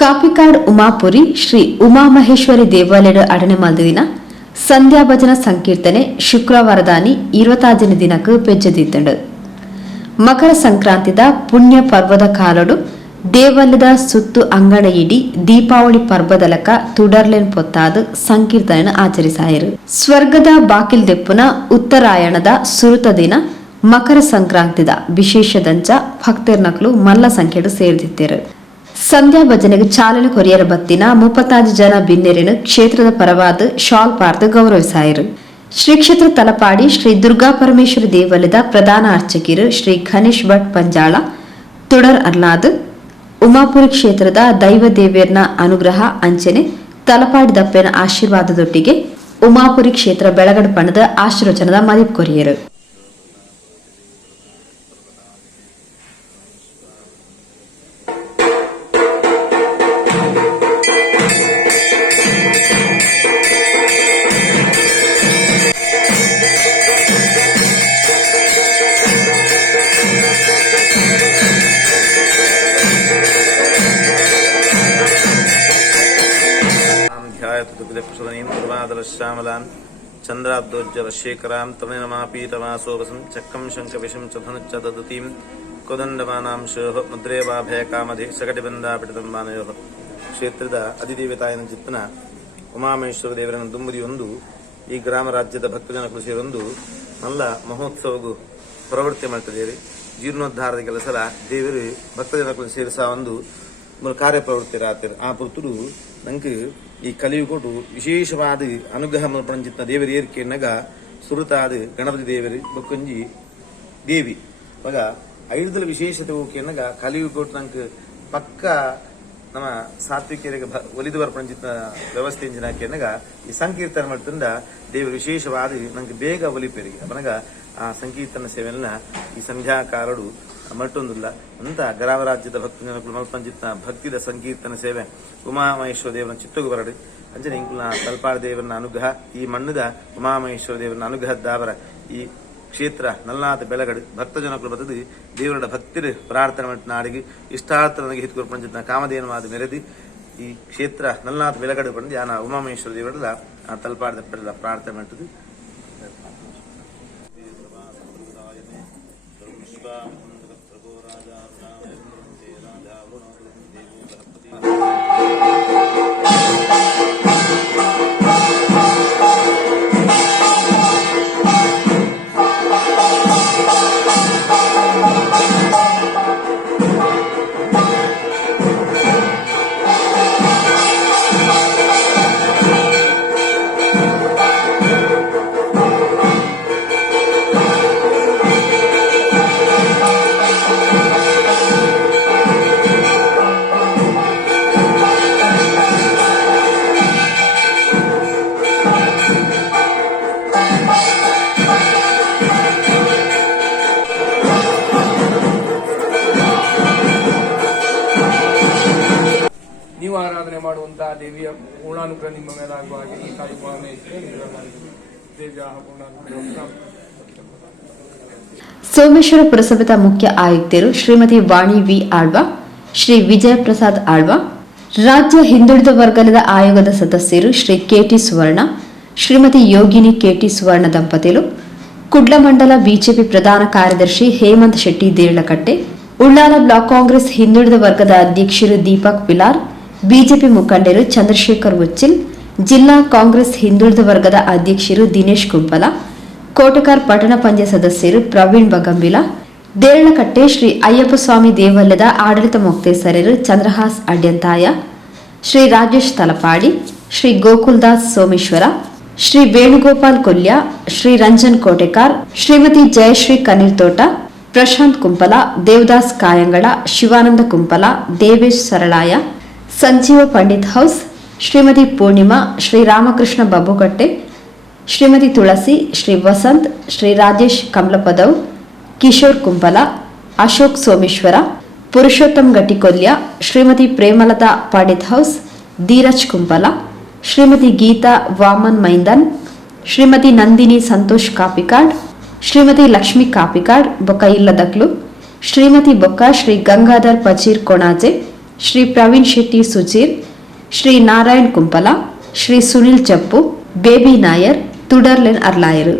ಕಾಪಿಕಾಡ್ ಉಮಾಪುರಿ ಶ್ರೀ ಉಮಾಮಹೇಶ್ವರಿ ದೇವಾಲಯದ ಅಡನೆ ಮಲ್ದಿನ ಸಂಧ್ಯಾ ಭಜನ ಸಂಕೀರ್ತನೆ ಶುಕ್ರವಾರದಾನಿ 20 ದಿನಕ್ಕೆ ಪೆಜ್ಜದಿತ್ತಂಡು. ಮಕರ ಸಂಕ್ರಾಂತಿದ ಪುಣ್ಯ ಪರ್ವದ ಕಾಲಡು ದೇವಾಲಯದ ಸುತ್ತು ಅಂಗಣ ಇಡಿ ದೀಪಾವಳಿ ಪರ್ವದಲಕ ತುಡರ್ಲೆನ್ ಪೊತ್ತಾದು ಸಂಕೀರ್ತನೆ ಆಚರಿಸಾಯರು. ಸ್ವರ್ಗದ ಬಾಕಿಲ್ ದೆಪ್ಪುನ ಉತ್ತರಾಯಣದ ಸುರುತ ದಿನ ಮಕರ ಸಂಕ್ರಾಂತಿದ ವಿಶೇಷದಂಚ ಭಕ್ತರ್ನಕ್ಲು ಮಲ್ಲ ಸಂಖ್ಯೆಡು ಸೇರಿದಿತ್ತೇರು. ಸಂಧ್ಯಾ ಭಜನೆಗೆ ಚಾಲನೆ ಕೊರಿಯರ ಬತ್ತಿನ 34 ಜನ ಬಿನ್ನೆರಿನ ಕ್ಷೇತ್ರದ ಪರವಾದ ಶಾಲ್ ಪಾರ್ದು ಗೌರವಿಸಾಯರು. ಶ್ರೀ ಕ್ಷೇತ್ರ ತಲಪಾಡಿ ಶ್ರೀ ದುರ್ಗಾ ಪರಮೇಶ್ವರಿ ದೇವಾಲಯದ ಪ್ರಧಾನ ಅರ್ಚಕಿರು ಶ್ರೀ ಗಣೇಶ್ ಭಟ್ ಪಂಜಾಳ ತುಡರ್ ಅರ್ಲಾದ್ ಉಮಾಪುರಿ ಕ್ಷೇತ್ರದ ದೈವ ದೇವಿಯರ್ನ ಅನುಗ್ರಹ ಅಂಚನೆ ತಲಪಾಡಿ ದಪ್ಪೆನ ಆಶೀರ್ವಾದದೊಟ್ಟಿಗೆ ಉಮಾಪುರಿ ಕ್ಷೇತ್ರ ಬೆಳಗಡ ಪಣದ ಆಶೀರ್ವಚನದ ಮದಿಪ್ ಕೊರಿಯರು. श्यामलां चंद्राब्दोज्जल शेखरां तमिलमापीतमासोपसं चक्रं शंखविषं च धनुच्च ददतीं कोदंडमानां शोह मुद्रेवाभय कामधे सकटिबंधापिटं मानयोः. ಕ್ಷೇತ್ರದ ಅಧಿದೇವತಾಯನ ಚಿತ್ತನ ಉಮಾಮಹೇಶ್ವರ ದೇವರನ್ನು ದುಂಬುದಿ ಒಂದು ಈ ಗ್ರಾಮ ರಾಜ್ಯದ ಭಕ್ತಜನಗಳು ಸೇರೊಂದು ನಲ್ಲ ಮಹೋತ್ಸವಗೂ ಪ್ರವೃತ್ತಿ ಮಾಡ್ತಿದ್ದೇವೆ. ಜೀರ್ಣೋದ್ಧಾರದ ಕೆಲಸ ದೇವರು ಭಕ್ತಜನಗಳು ಸೇರಿಸ ಒಂದು ಕಾರ್ಯಪ್ರವೃತ್ತಿ ರಾತ್ರಿ ಆ ಪುರ್ತರು ನಂಗೆ ಈ ಕಲಿಯುಗೊಟ್ಟು ವಿಶೇಷವಾದ ಅನುಗ್ರಹ ಮಲ್ಪಣಂಚಿತ್ತ ದೇವರ ಏರಿಕೆಯನ್ನಗ ಸುರುತಾದ ಗಣಪತಿ ದೇವರು ಬೊಕ್ಕೊಂಜಿ ದೇವಿ ಮಗ ಐದಲ ವಿಶೇಷತೆ ಹೋಗಿಯನ್ನಗ ಕಲಿಯುಗೊಟ್ಟು ನಂಗೆ ಪಕ್ಕ ನಮ್ಮ ಸಾತ್ವಿಕರಿಗೆ ಒಲಿದು ಬರ್ಪಣಂಚಿತ್ತ ವ್ಯವಸ್ಥೆ ಎಂಜಿನಾಕಿಯನ್ನಗ ಈ ಸಂಕೀರ್ತನ ಮಾಡ್ತಂದ ದೇವರು ವಿಶೇಷವಾದ ನಂಗೆ ಬೇಗ ಒಲಿಪೇರಿಗೆ ಅವನಗ ಆ ಸಂಕೀರ್ತನ ಸೇವೆಯನ್ನ ಈ ಸಂಧ್ಯಾಕಾರಡು ಮಟ್ಟೊಂದಿಲ್ಲ ಅಂತ ಗ್ರಾಮರಾಜ್ಯದ ಭಕ್ತಜನಗಳು ಮಲ್ಪಂಚಿತ್ತ ಭಕ್ತಿದ ಸಂಕೀರ್ತನ ಸೇವೆ ಉಮಾಮಹೇಶ್ವರ ದೇವರ ಚಿತ್ತಗು ಬರಡು ಅಂಜನೆ ಇಂಕುಲ ತಲ್ಪಾಡ ದೇವರನ್ನ ಅನುಗ್ರಹ ಈ ಮಣ್ಣದ ಉಮಾಮಹೇಶ್ವರ ದೇವರನ್ನ ಅನುಗ್ರಹದ್ದಾವರ ಈ ಕ್ಷೇತ್ರ ನಲ್ಲಾದ ಬೆಳಗಡು ಭಕ್ತಜನಗಳು ಬದದು ದೇವರ ಭಕ್ತಿರು ಪ್ರಾರ್ಥನೆ ಮಾಡಿದ ನಾಡಿಗೆ ಇಷ್ಟಾರ್ಥ ನನಗೆ ಹಿತ್ಕೊರ್ ಪಂಚಿತ್ತ ಕಾಮಧೇನವಾದ ಮೆರೆದಿ ಈ ಕ್ಷೇತ್ರ ನಲ್ಲಾದ ಬೆಳಗಡು ಬಂದು ಯಾನ ಉಮಾಮಹೇಶ್ವರ ದೇವರಲ್ಲ ಆ ತಲ್ಪಾಡದ ಪಡೆದ ಪ್ರಾರ್ಥನೆ ಮಾಡಿದ್ದು. ನೀವು ಆರಾಧನೆ ಮಾಡುವಂತಹ ದೇವಿಯ ಪೂರ್ಣಾನುಗ್ರಹ ನಿಮ್ಮ ಮೇಲೆ ಆಗುವ ಹಾಗೆ ಈ ಕಾರ್ಯಕ್ರಮವನ್ನು ದೇವಿಯ ಪೂರ್ಣಾನುಗ್ರಹ. ಸೋಮೇಶ್ವರ ಪುರಸಭೆದ ಮುಖ್ಯ ಆಯುಕ್ತರು ಶ್ರೀಮತಿ ವಾಣಿ ವಿ ಆಳ್ವ, ಶ್ರೀ ವಿಜಯ ಪ್ರಸಾದ್ ಆಳ್ವ, ರಾಜ್ಯ ಹಿಂದುಳಿದ ವರ್ಗದ ಆಯೋಗದ ಸದಸ್ಯರು ಶ್ರೀ ಕೆಟಿ ಸುವರ್ಣ, ಶ್ರೀಮತಿ ಯೋಗಿನಿ ಕೆಟಿ ಸುವರ್ಣ ದಂಪತಿಗಳು, ಕುಡ್ಲ ಮಂಡಲ ಬಿಜೆಪಿ ಪ್ರಧಾನ ಕಾರ್ಯದರ್ಶಿ ಹೇಮಂತ್ ಶೆಟ್ಟಿ ದೇರ್ಲಕಟ್ಟೆ, ಉಳ್ಳಾಲ ಬ್ಲಾಕ್ ಕಾಂಗ್ರೆಸ್ ಹಿಂದುಳಿದ ವರ್ಗದ ಅಧ್ಯಕ್ಷರು ದೀಪಕ್ ಪಿಲಾರ್, ಬಿಜೆಪಿ ಮುಖಂಡರು ಚಂದ್ರಶೇಖರ್ ಉಚ್ಚಿಲ್, ಜಿಲ್ಲಾ ಕಾಂಗ್ರೆಸ್ ಹಿಂದುಳಿದ ವರ್ಗದ ಅಧ್ಯಕ್ಷರು ದಿನೇಶ್ ಕುಂಪಲ, ಕೋಟಕಾರ್ ಪಟ್ಟಣ ಪಂಚಾಯತ್ ಸದಸ್ಯರು ಪ್ರವೀಣ್ ಬಗಂಬಿಲ, ದೇರಳಕಟ್ಟೆ ಶ್ರೀ ಅಯ್ಯಪ್ಪ ಸ್ವಾಮಿ ದೇವಾಲಯದ ಆಡಳಿತ ಮೊಕ್ತೇಸರರು ಚಂದ್ರಹಾಸ್ ಅಡ್ಯಂತಾಯ, ಶ್ರೀ ರಾಜೇಶ್ ತಲಪಾಡಿ, ಶ್ರೀ ಗೋಕುಲ್ದಾಸ್ ಸೋಮೇಶ್ವರ, ಶ್ರೀ ವೇಣುಗೋಪಾಲ್ ಕೊಲ್ಯ, ಶ್ರೀ ರಂಜನ್ ಕೋಟೆಕಾರ್, ಶ್ರೀಮತಿ ಜಯಶ್ರೀ ಕನೀರ್ತೋಟ, ಪ್ರಶಾಂತ್ ಕುಂಪಲ, ದೇವದಾಸ್ ಕಾಯಂಗಳ, ಶಿವಾನಂದ ಕುಂಪಲ, ದೇವೇಶ್ ಸರಳಾಯ, ಸಂಜೀವ ಪಂಡಿತ್ ಹೌಸ್, ಶ್ರೀಮತಿ ಪೂರ್ಣಿಮಾ, ಶ್ರೀ ರಾಮಕೃಷ್ಣ ಬಬ್ಬುಕಟ್ಟೆ, ಶ್ರೀಮತಿ ತುಳಸಿ, ಶ್ರೀ ವಸಂತ್, ಶ್ರೀ ರಾಜೇಶ್ ಕಮಲಪದವ್, ಕಿಶೋರ್ ಕುಂಪಲ, ಅಶೋಕ್ ಸೋಮೇಶ್ವರ, ಪುರುಷೋತ್ತಮ್ ಗಟ್ಟಿಕೊಲ್ಯ, ಶ್ರೀಮತಿ ಪ್ರೇಮಲತಾ ಪಂಡಿತ್ ಹೌಸ್, ಧೀರಜ್ ಕುಂಪಲ, ಶ್ರೀಮತಿ ಗೀತಾ ವಾಮನ್ ಮೈಂದನ್, ಶ್ರೀಮತಿ ನಂದಿನಿ ಸಂತೋಷ್ ಕಾಪಿಕಾಡ್, ಶ್ರೀಮತಿ ಲಕ್ಷ್ಮಿ ಕಾಪಿಕಾಡ್ ಬೊಕ್ಕ ಇಲ್ಲದಕ್ಲು, ಶ್ರೀಮತಿ ಬೊಕ್ಕ ಶ್ರೀ ಗಂಗಾಧರ್ ಪಚೀರ್ ಕೊಣಾಜೆ, ಶ್ರೀ ಪ್ರವೀಣ್ ಶೆಟ್ಟಿ ಸುಜೀರ್, ಶ್ರೀ ನಾರಾಯಣ್ ಕುಂಪಲ, ಶ್ರೀ ಸುನಿಲ್ ಚಪ್ಪು, ಬೇಬಿ ನಾಯರ್ തുടർലൻ അർലായർ.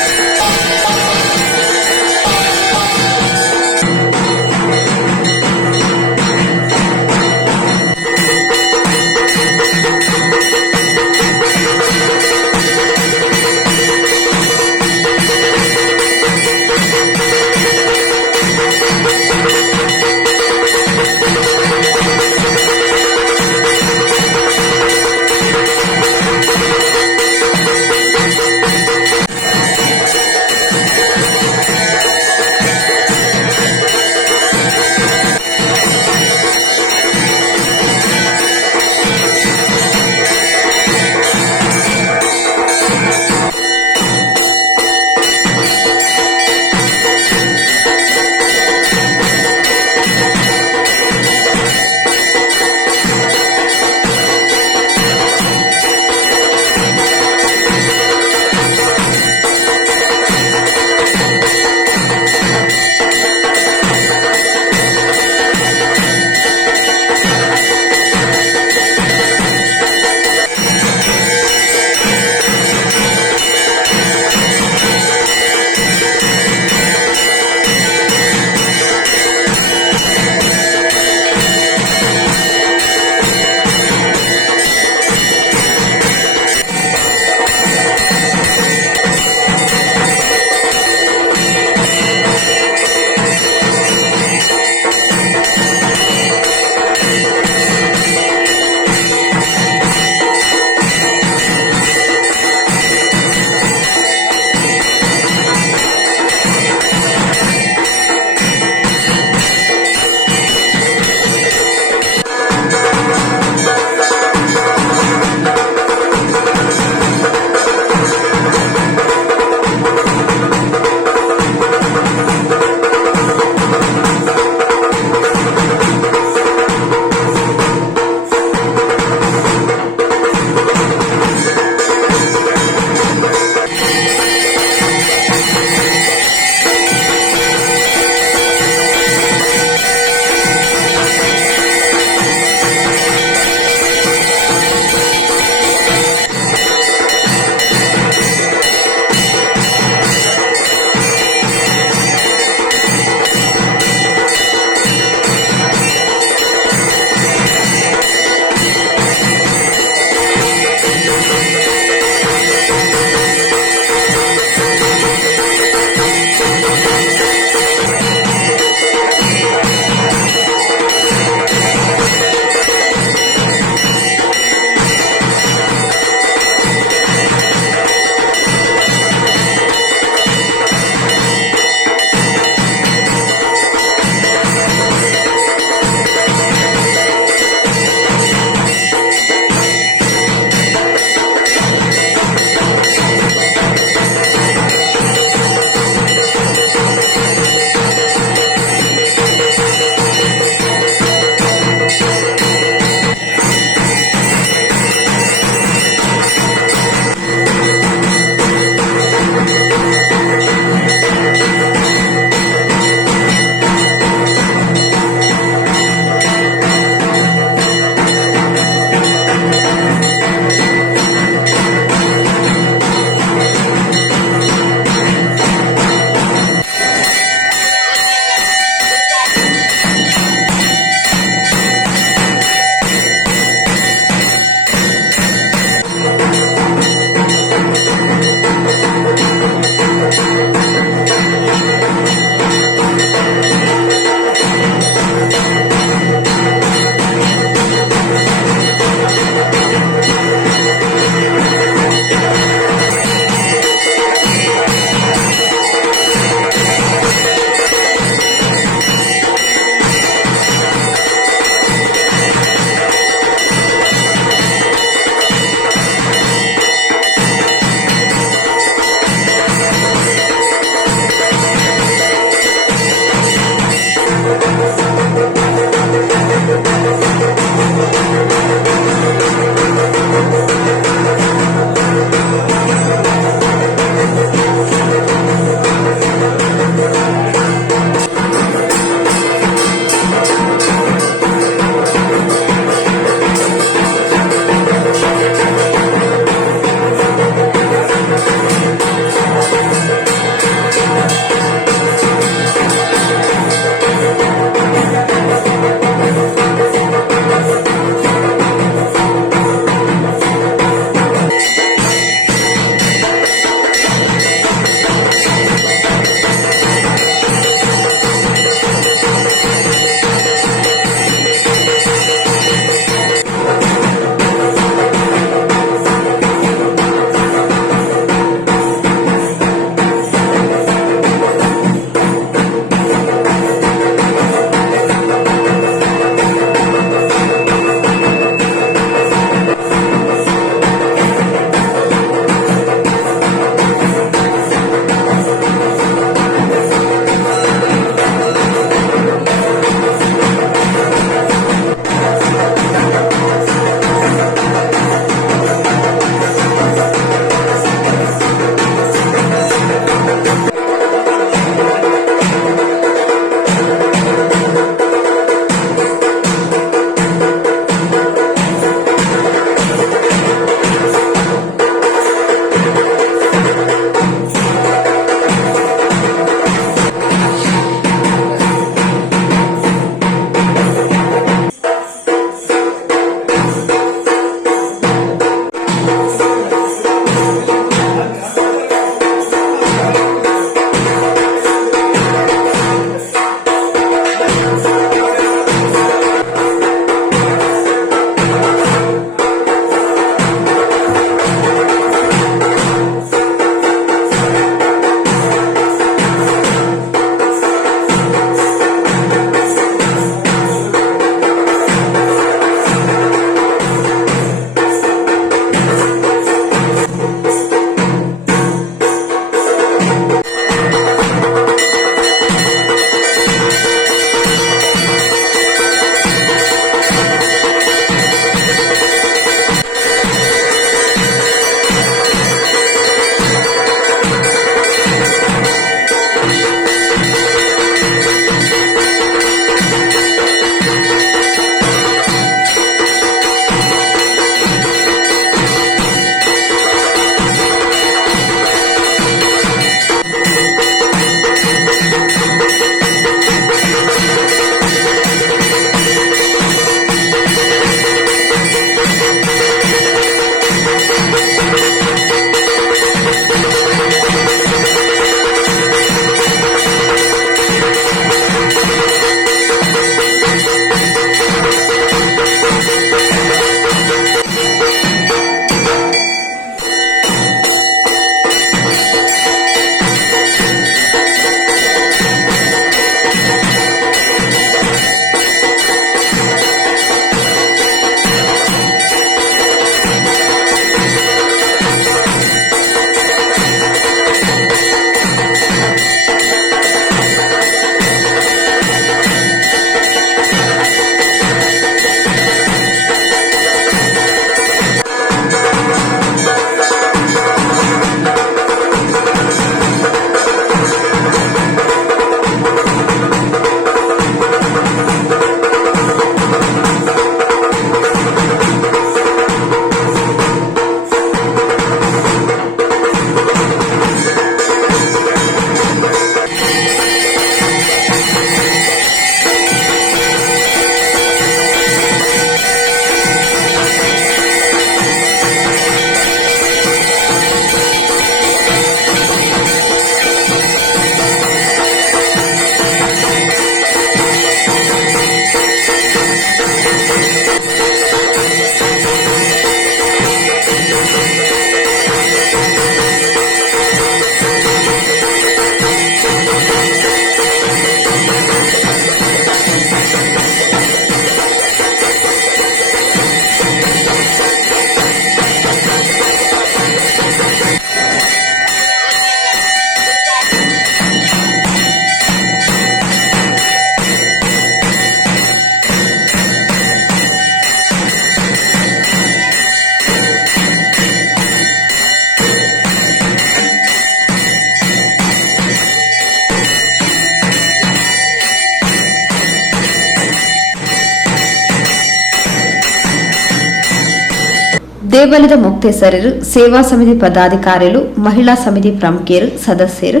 ದೇವಾಲಯದ ಮುಕ್ತೇಸರರು, ಸೇವಾ ಸಮಿತಿ ಪದಾಧಿಕಾರಿಗಳು, ಮಹಿಳಾ ಸಮಿತಿ ಪ್ರಮುಖರು, ಸದಸ್ಯರು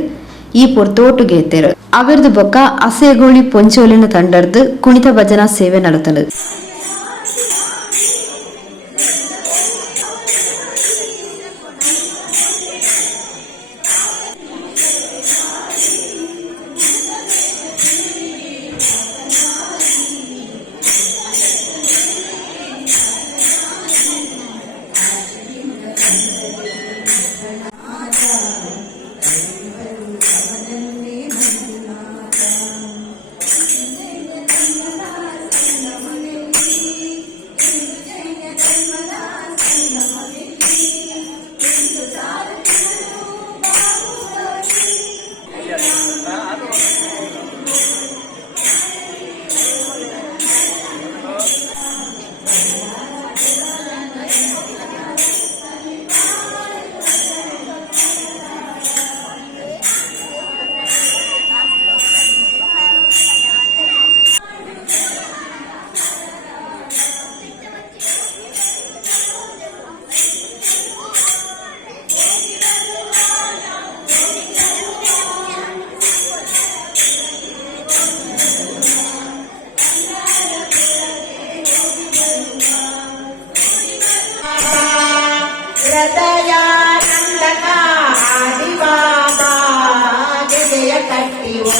ಈ ಪೊರ್ತೋಟುಗೆ ಎತ್ತರು. ಅವರದು ಬೊಕ್ಕ ಅಸೇಗೋಳಿ ಪೊಂಚೋಲಿನ ತಂಡರ್ದು ಕುಣಿತ ಭಜನಾ ಸೇವೆ ನಡೆತಲು.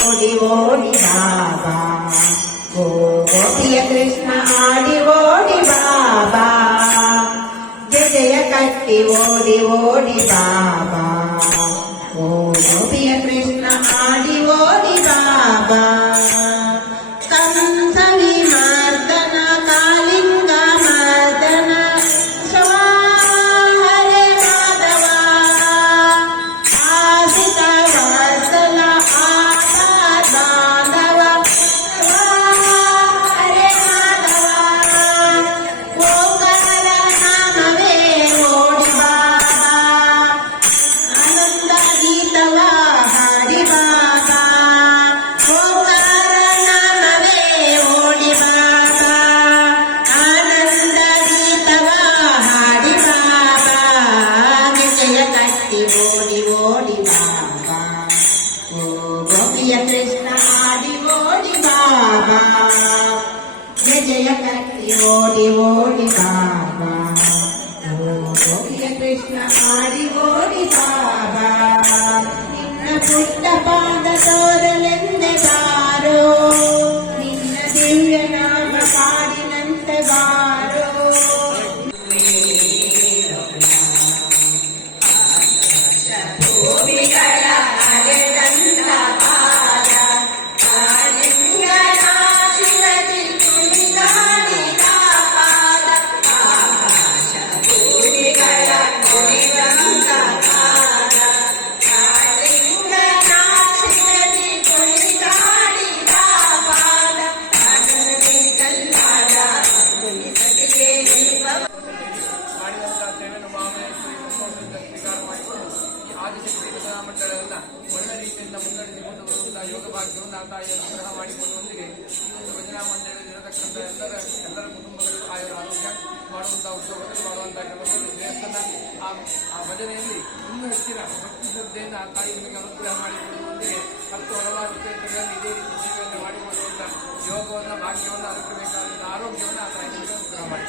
ಓಡಿ ಓಡಿ ಬಾಬಾ ಓ ಗೋಪಿಯ ಕೃಷ್ಣ ಆಡಿ ಓಡಿ ಬಾಬಾ ಜಯ ಕಟ್ಟಿ ಓಡಿ ಓಡಿ ಬಾಬಾ ಓ ಗೋಪಿಯ ಕೃಷ್ಣ ಆಡಿ ಓಡಿ ಬಾಬಾ ಕಂಸವಿ ಮರ್ದನ ಕಾಲಿಂಗ ಮರ್ದನ ಹರೇ ಮಾಧವ ಆಸಿತ ವತ್ಸಲ ಬಾಂಧವ ಹರೇ ಮಾಧವ ಓಂಕಾರ ನಾಮವೇ ಓಡಿ ಬಾಬಾ ಆನಂದ ಗೀತವ ಹಾಡಿ ಬಾಬಾ ಓಂಕಾರ ನಾಮವೇ ಓಡಿ ಬಾಬಾ ಆನಂದ ಗೀತವ ಹಾಡಿ ಬಾಬಾ ಜಯ ಕಟ್ಟಿ ಓಡಿ ಓಡಿ ಬಾಬಾ ಓ ಗೋಪಿಯ ಕೃಷ್ಣ ಆಡಿ ಓಡಿ ಬಾಬಾ ಜಯ ಕಟ್ಟಿ ಓಡಿ ಓಡಿ ಬಾಬಾ ಓ ಗೋಪಿಯ ಕೃಷ್ಣ ಆಡಿ ಓಡಿ ಬಾಬಾ ನಿನ್ನ ಪುಟ್ಟ ಪಾದ ತೋರಲೆಂದೆ ಬಾರೋ ನಿನ್ನ ದಿವ್ಯ ನಾಮ ಪಾಡಿನಂತೆ ಬಾರೋ ಮಾಡಿದಂತಹ ಸೇವೆಯನ್ನು ಮಹಾಮಹೇಶ್ವರಿ ಸ್ವೀಕಾರ ಮಾಡಿಕೊಂಡು ಈ ಆದಿಶಕ್ತಿ ಭಜನಾ ಮಂಡಳವನ್ನ ಒಳ್ಳೆ ರೀತಿಯಿಂದ ಮುನ್ನಡೆಸಿಕೊಂಡು ಬರುವಂತಹ ಯೋಗ ಭಾಗ್ಯವನ್ನು ಆ ತಾಯಿ ಅನುಗ್ರಹ ಮಾಡಿಕೊಳ್ಳುವೊಂದಿಗೆ ಈ ಒಂದು ಭಜನಾ ಮಂಡಳಿಯಲ್ಲಿ ಇರತಕ್ಕಂಥ ಎಲ್ಲರ ಕುಟುಂಬಗಳು ಆಯುರ ಆರೋಗ್ಯ ಮಾಡುವಂತಹ ಉತ್ಸವಗಳು ಮಾಡುವಂತಹ ಕೆಲಸಗಳು ದೇವಸ್ಥಾನ ಆ ಭಜನೆಯಲ್ಲಿ ಇನ್ನೂ ಹೆಚ್ಚಿನ ಭಕ್ತಿ ಶ್ರದ್ಧೆಯಿಂದ ಆ ತಾಯಿ ನಿಮಗೆ ಅನುಗ್ರಹ ಮಾಡಿಕೊಳ್ಳುವೊಂದಿಗೆ ಮತ್ತು ಹಲವಾರು ಕ್ಷೇತ್ರಗಳಲ್ಲಿ ಇದೇ ರೀತಿ ಸೇವೆಯನ್ನು ಮಾಡಿಕೊಳ್ಳುವಂತಹ ಯೋಗವನ್ನು ಭಾಗ್ಯವನ್ನು ಅದಕ್ಕೆ ಬೇಕಾದಂತಹ ಆರೋಗ್ಯವನ್ನು ಆ ತಾಯಿ ನಿಮಗೆ ಅನುಗ್ರಹ ಮಾಡಿ